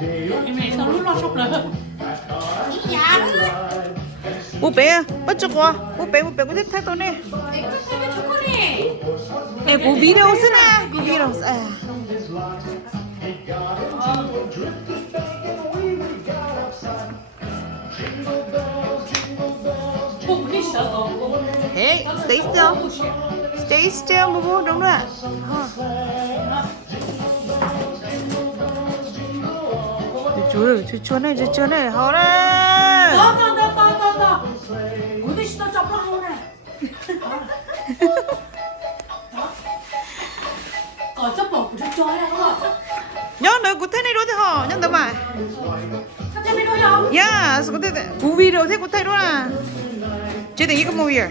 Mẹ sao lúc lo sốc rồi. Dạ. Bố bé bắt chước quá. Bố bé có thích thay tôi nè. Ê bố video xin à. Bố video à. Hey, stay still. Stay still, bố bố, đúng rồi ạ. Chú này, hào này. Đó. Ủa cái sao chọc nó luôn này. Có chấp bỏ của chú chói này không? Nhớ nữa, có thế này đâu thế hả? Nhớ tao mà. Sao thế này đâu không? Yeah, có thế. Bố video thế có thấy đâu à? Chị thấy cái move here.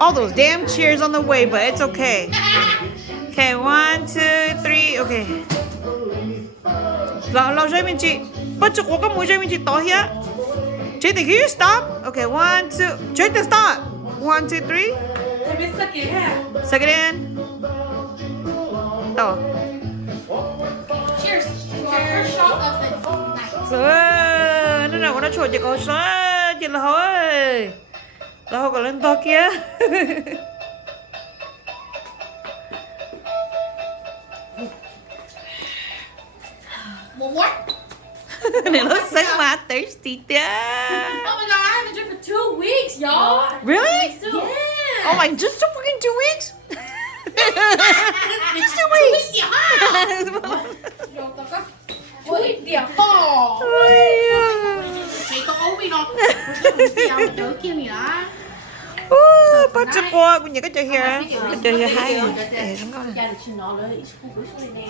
All those damn cheers on the way, but it's okay. Okay, 1, 2, 3, okay. Lo chơi mình chị. Bắt chước có mũi chơi mình chị tỏ here. Chị thấy here stop. Okay, 1, 2. Chị thấy stop. 1, 2, 3. Thế biết sắc kế hả? Suck it in. Tỏ. Cheers. First shot of the night. Nó nào có nó chuột chị có số. Chị là thôi. Là hồi còn lên to kia. What? It looks like my thirsty tía. Oh my god, I haven't drank for 2 weeks, y'all. Really? Yeah. Oh my, just fucking 2 weeks? Just 2 weeks. Ui, điểm bỏ. Chị có ấu bị đâu. Đỡ kia nè. Bắt chước quá, cũng như cái chơi here. Chơi here hay. Để nó coi. Gia đình chị nó lấy ít khu của tôi nè.